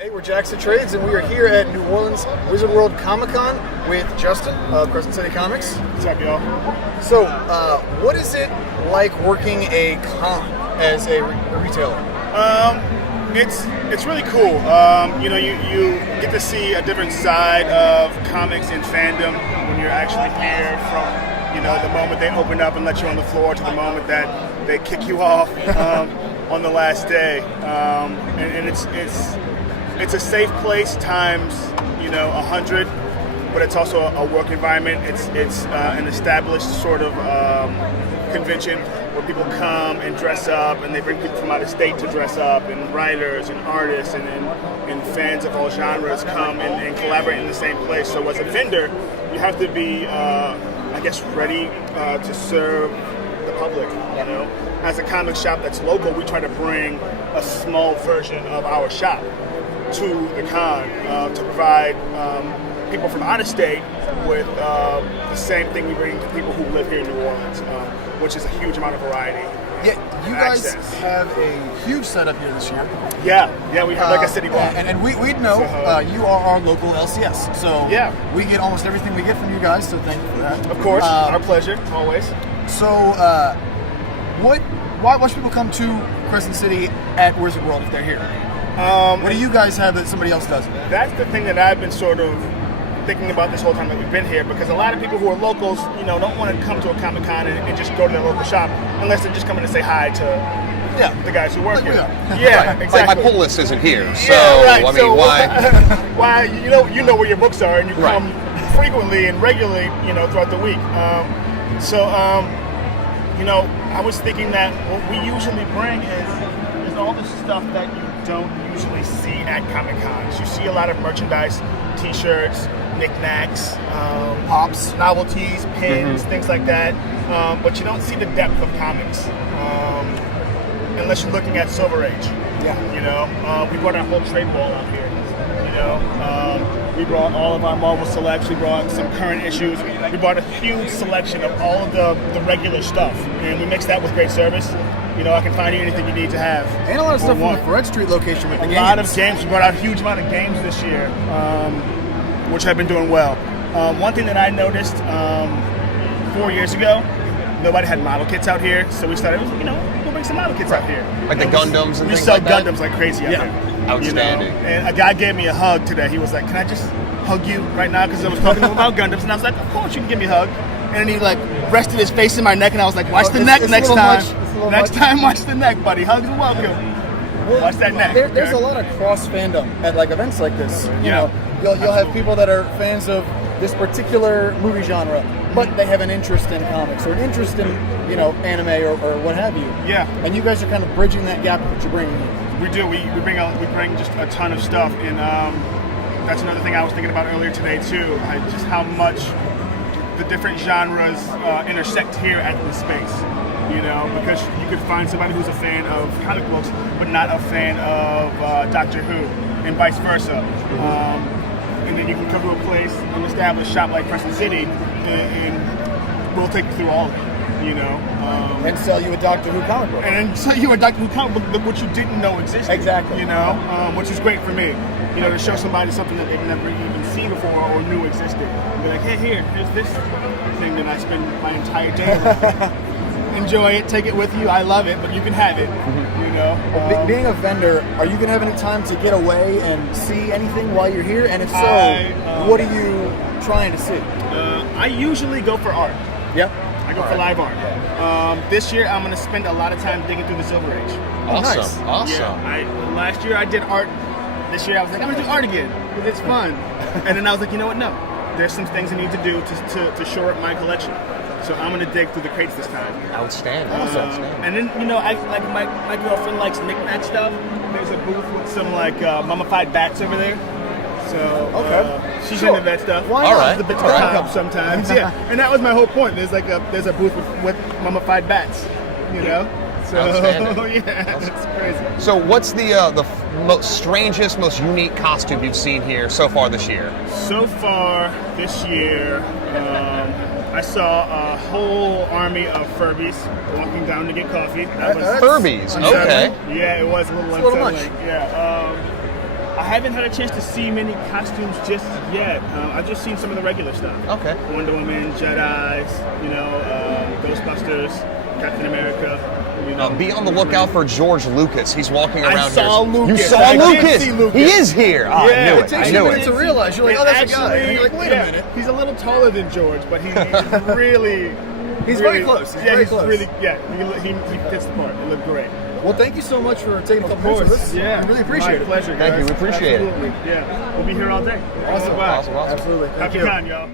Hey, we're Jackson Trades, and we are here at New Orleans Wizard World Comic Con with Justin of Crescent City Comics. What's up, y'all? So, what is it like working a con as a retailer? It's really cool. You get to see a different side of comics and fandom when you're actually here. From the moment they open up and let you on the floor to the moment that they kick you off on the last day, and it's a safe place times 100, but it's also a work environment. It's an established sort of convention where people come and dress up, and they bring people from out of state to dress up, and writers and artists and fans of all genres come and collaborate in the same place. So as a vendor, you have to be, ready to serve the public. As a comic shop that's local, we try to bring a small version of our shop to the con to provide people from out of state with the same thing we bring to people who live here in New Orleans, which is a huge amount of variety. Yeah, you guys have a huge setup here this year. Yeah, we have like a city block. And we know you are our local LCS, so we get almost everything we get from you guys, so thank you for that. Of course, our pleasure, always. So, why should people come to Crescent City at Wizard World if they're here? What do you guys have that somebody else doesn't? That's the thing that I've been sort of thinking about this whole time that we've been here, because a lot of people who are locals, don't want to come to a Comic Con and just go to their local shop unless they're just coming to say hi to the guys who work here. Yeah, right. exactly. Like my pull list isn't here, so right. I mean, why? Why you know where your books are, and you come frequently and regularly, throughout the week. I was thinking that what we usually bring is all the stuff that you don't usually see at Comic Cons. You see a lot of merchandise, T-shirts, knickknacks, pops, novelties, pins, things like that. But you don't see the depth of comics unless you're looking at Silver Age. We brought our whole trade wall out here. We brought all of our Marvel selects. We brought some current issues. We brought a huge selection of all of the regular stuff, and we mixed that with great service. I can find you anything you need to have. And a lot of stuff from the Fred Street location with the games. A lot of games. We brought out a huge amount of games this year, which have been doing well. One thing that I noticed 4 years ago, nobody had model kits out here, so we started, we'll bring some model kits out here. Like the Gundams and things We like that? sell Gundams like crazy out here. Outstanding. And a guy gave me a hug today. He was like, "Can I just hug you right now?" Because I was talking to him about Gundams, and I was like, "Of course you can give me a hug." And then he rested his face in my neck, and I was like, "Watch the neck next time. Next time, watch the neck, buddy. Hugs are welcome. Watch that neck." There's a lot of cross fandom at events like this. You'll have people that are fans of this particular movie genre, but they have an interest in comics or an interest in anime or what have you. Yeah. And you guys are kind of bridging that gap that you're bringing in. We do. We bring just a ton of stuff, and that's another thing I was thinking about earlier today too. Just how much the different genres intersect here at this space. Because you could find somebody who's a fan of comic books, but not a fan of Doctor Who, and vice versa. And then you can come to a place, an established shop like Crescent City, and we'll take you through all of it. And sell you a Doctor Who comic book. And then sell you a Doctor Who comic book, which you didn't know existed. Exactly. Which is great for me. To show somebody something that they've never even seen before or knew existed. And be like, hey, here's this thing that I spend my entire day with. Enjoy it, take it with you. I love it, but you can have it. Being a vendor, are you going to have any time to get away and see anything while you're here? And if so, what are you trying to see? I usually go for art. Yep. I go for live art. This year, I'm going to spend a lot of time digging through the Silver Age. Awesome, nice. awesome. Yeah, last year I did art. This year I was like, I'm going to do art again because it's fun. And then I was like, you know what? No. There's some things I need to do to shore up my collection. So I'm going to dig through the crates this time. Outstanding. And then, my girlfriend likes knick-knack stuff. There's a booth with some mummified bats over there. So she's into that stuff. Why not? All the bits pop up sometimes. Yeah, and that was my whole point. There's a booth with mummified bats. So yeah, it's crazy. So what's the most strangest, most unique costume you've seen here so far this year? So far this year, I saw a whole army of Furbies walking down to get coffee. That was Furbies, okay. Yeah, it was a little unsettling. Yeah. I haven't had a chance to see many costumes just yet. I've just seen some of the regular stuff. Okay. Wonder Woman, Jedi's, Ghostbusters, Captain America. Be on the lookout for George Lucas. He's walking around I saw here. Lucas. You saw I did Lucas. see Lucas. He is here. Oh, Yeah, I knew it it. takes I you knew a it. minute to realize. You're like, oh, that's a guy. And you're like, wait a minute. He's a little taller than George, but he's really. He's very close. He's very close. Really, he fits the part. It looked great. Well, thank you so much for taking a couple minutes with us. Yeah. I really appreciate My it. pleasure, guys. Thank you. We appreciate it. Absolutely. Yeah. We'll be here all day. Awesome. Bye. Awesome. Absolutely. Thank Happy you. Con, y'all.